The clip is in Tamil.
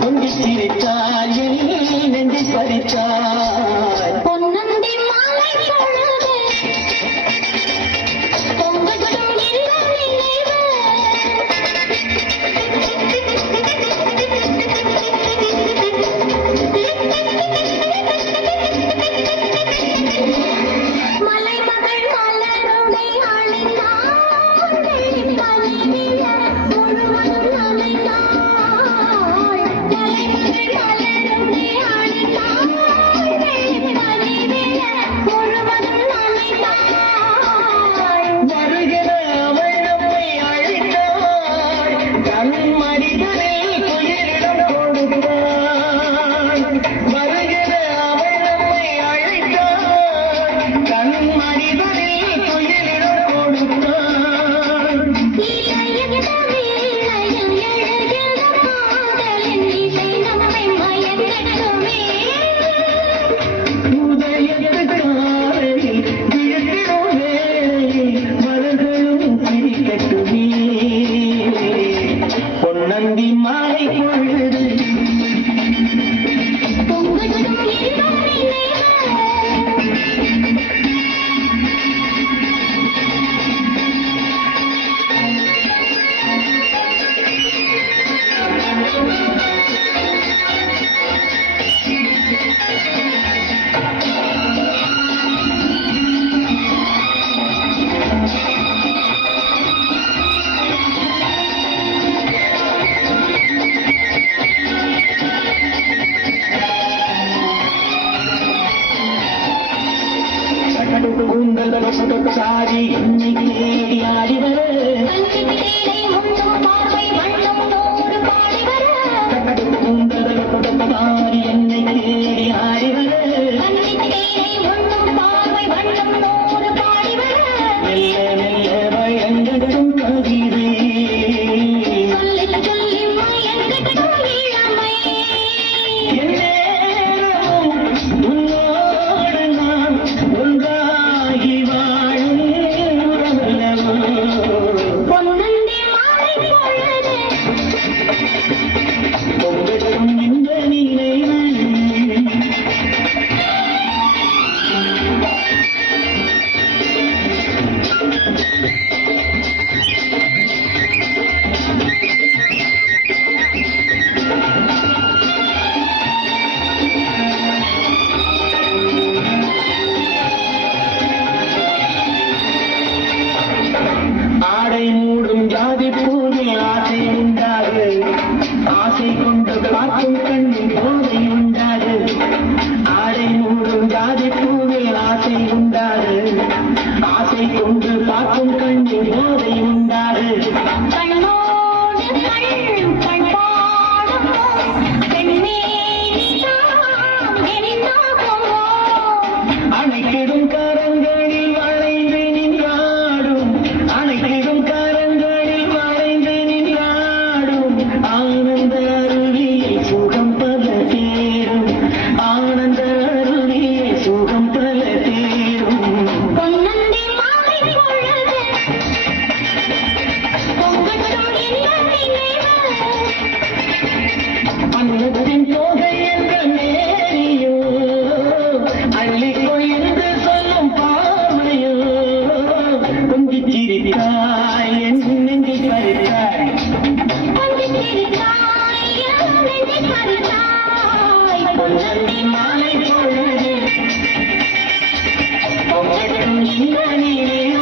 கொஞ்சி சிரித்தாய் நெஞ்சை பறித்தாய் பொன்னந்தி மாலை பொழுது பொங்கட்டும் இல்ல நினைவு மலை மகள் மலருடை அணிந்தாள் பனி விழ முழுவதும் நனைந்தாள் மலை மகள் மலருடை அணிந்தாள் பனி விழ முழுவதும் நனைந்தாள் வருகிற அவள் நம்மை அழைத்தாள் கண் மனிதனில் துயிரிடம் கொடுத்தாள் வருகிற அவள் நம்மை அழைத்தாள் கண் மனிதனில் துயிரிடம் கொடுத்தாள் இளையத வீணையில் எழுகிற காதலின் இசை நம்மை மயக்கட்டுமே உதயத்து காலையில் விழித்திடும் வேளையில் மலர்களும் சிரிக்கட்டுமே பொன்னந்தி மாலை பொழுது பொங்கட்டும் இல்ல நினைவு கூந்தல் சாரி என்னை தேடி ஆடி வர கண்ணிலே முன்னும் பார்வை வண்ணம் நூறு பாடி வர கூந்தல் சாரி என்னை தேடி ஆடி வர கண்ணிலே முன்னும் பார்வை வண்ணம் நூறு பாடி வர மெல்ல மெல்ல பயங்கட்டும் கவிதை சொல்லி சொல்லி மயங்கட்டும் இளமை எந்நேரமும் உன்னோடு நான் ஒன்றாகி வாழும் உறவல்லவோ பொன்னந்தி மாலை பொழுது பொங்கட்டும் இந்த நினைவு ஆடை மூடும் ஜாதி பூவில் ஆசை உண்டாது ஆசை கொண்டு பார்க்கும் கண்ணின் போதை உண்டாது ஆடை மூடும் ஜாதி பூவில் ஆசை உண்டாது ஆசை கொண்டு பார்க்கும் கண்ணின் போதை உண்டாது கண்ணோடு கண் பாடும் பெண்மேனி தாம் எனிதாகுமோ அணைக்கிடும் கரங்களில் வளைந்து நின்றாடும் அணைக்கிடும் கரங்களில் வளைந்து நின்றாடும் ஆனந்த அருவியை சுகம் பல தேடும் ஆனந்த அருவியை சுகம் பல தேடும் பொன்னந்தி மாலை பொழுது பொங்கட்டும் இல்ல நினைவு அன்னத்தின் தோகை என்ற மேரியோ அள்ளிக்கொள் என்று சொல்லும் பார்வையோ கொஞ்சி சிரித்தாய் என் நெஞ்சை பறித்தாய் கொஞ்சம் சிரித்தாய் நெஞ்சை பறித்தாய் பொன்னந்தி மாலை பொழுது பொங்கட்டும் இந்த நினைவு